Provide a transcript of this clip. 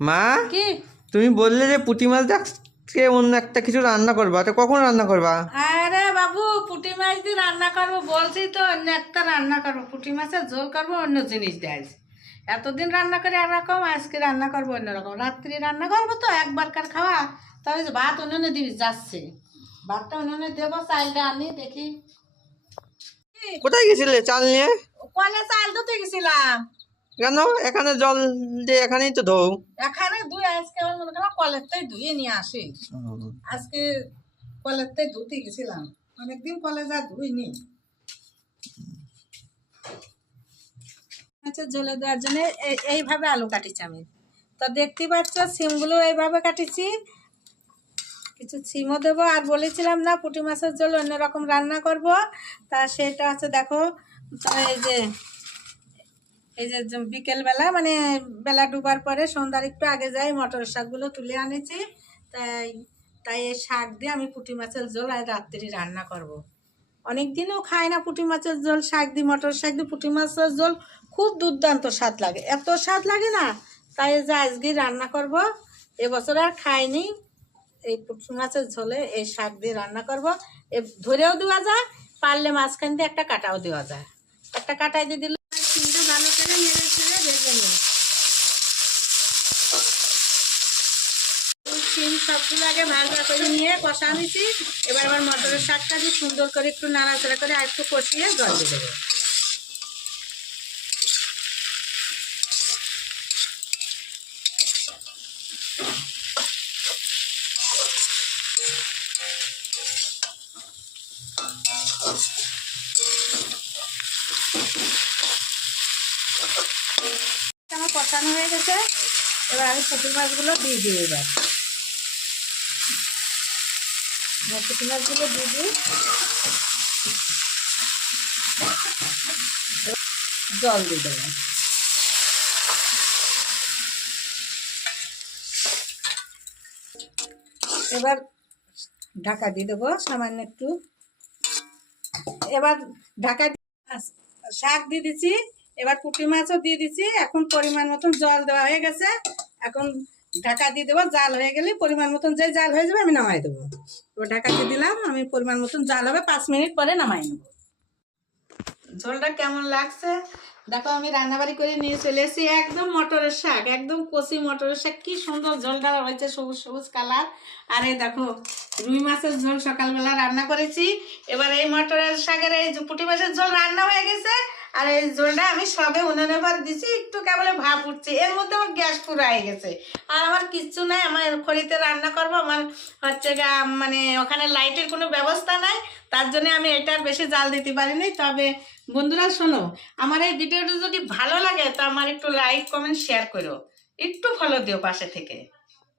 মা, কি? তুমি বললে যে পুঁটি মাছ দিয়ে অন্য একটা কিছু রান্না করবা, তো কখন রান্না করবা? আরে বাবু, পুঁটি মাছ দিয়ে রান্না করবো বলছি তো, অন্য একটা রান্না করবো, পুঁটি মাছের ঝোল করবো, অন্য জিনিস দেয়। এতদিন রান্না করে একরকম, আজকে রান্না করবো অন্যরকম। রাত্রি রান্না করবো তো একবারকার খাওয়া, তবে ভাত উনুনে দিবি যাচ্ছে, ভাতটা উনুনে দেবো, চালটা আনি দেখি। কোথায় গেছিলে চাল নিয়ে? কলে চাল ধুতে গেছিলাম। কেন? এখানে জল দিয়ে এখানেই তো ধোও। এখানে ধুই, আজকে আমার মনে করো কলেরটাই ধুয়ে নিয়ে আসি। আজকে কলেরটাই ধুতে গেছিলাম, অনেকদিন কলে যা ধুইনি। আচ্ছা, ঝোলে দেওয়ার জন্য এইভাবে আলু কাটিছি আমি। তা দেখতে পাচ্ছ সিমগুলো এইভাবে কাটিছি, কিছু সিমও দেবো। আর বলেছিলাম না পুঁটি মাছের ঝোল অন্যরকম রান্না করব, তা সেটা হচ্ছে দেখো। তা এই যে বিকেলবেলা মানে বেলা ডুবার পরে সন্ধ্যার একটু আগে যাই মটর শাকগুলো তুলে আনেছি। তাই তাই এই শাক দিয়ে আমি পুঁটি মাছের ঝোল আর রাত্রি রান্না করব। অনেক দিনও খাই না পুঁটি মাছের ঝোল, শাক দিয়ে মটর শাক দিয়ে পুঁটি মাছের ঝোল খুব দুর্দান্ত স্বাদ লাগে, এত স্বাদ লাগে না। তাই যে আজকে রান্না করব, এবছর আর খাইনি। এই পুঁটি মাছের ঝোলে এই শাক দিয়ে রান্না করব। ধরেও দেওয়া যায়, পারলে মাঝখান দিয়ে একটা কাটাও দেওয়া যায়। একটা কাটাই দিয়ে দিলে সিমটা ভালো করে নেড়ে ছেড়ে ভেজে নিই। সিম সবগুলো আগে ভাজা করে নিয়ে কষা নিচ্ছি। এবার আবার মটরের শাকটা দিয়ে সুন্দর করে একটু নাড়াচাড়া করে আর একটু কষিয়ে জল দিয়ে দেবো। আমার কষানো হয়ে গেছে, এবার আমি পুঁটি মাছগুলো দিয়ে দিই। এবার পুঁটি মাছগুলো দিয়ে দিই, জল দিয়ে দেবো। এবার ঢাকা দিয়ে দেবো সামান্য একটু। এবার ঢাকা শাক দিয়ে দিচ্ছি, এবার পুঁটি মাছও দিয়ে দিচ্ছি। এখন পরিমাণ মতন জল দেওয়া হয়ে গেছে, এখন ঢাকা দিয়ে দেবো। জাল হয়ে গেলে পরিমাণ মতন যে জাল হয়ে যাবে আমি নামাই দেবো। এবার ঢাকা দিয়ে দিলাম, আমি পরিমাণ মতন জাল হবে, 5 মিনিট পরে নামাই নেবো। ঝোলটা কেমন লাগছে দেখো, আমি রান্নাবাড়ি করে নিয়ে চলে এসেছি। একদম মটরের শাক, একদম কচি মটরের শাক, কি সুন্দর ঝোলটা হয়েছে, সবুজ সবুজ কালার। আর এই দেখো রুই মাছের ঝোল সকালবেলা রান্না করেছি। এবার এই মটরের শাকের এই পুঁটি মাছের ঝোল রান্না হয়ে গেছে, আর এই ঝোলটা আমি সবে উনুনে ভাত দিছি, একটু কেবল ভাপ উঠছে, এর মধ্যে আমার গ্যাস পুরো হয়ে গেছে। আর আমার কিচ্ছু নাই, আমার খড়িতে রান্না করবো, আমার হচ্ছে মানে ওখানে লাইটের কোনো ব্যবস্থা নাই, তার জন্য আমি এটার বেশি জাল দিতে পারিনি। তবে বন্ধুরা শোনো, আমার এই ভিডিওটা যদি ভালো লাগে তো আমার একটু লাইক কমেন্ট শেয়ার করো, একটু ফলো দিও পাশে থেকে।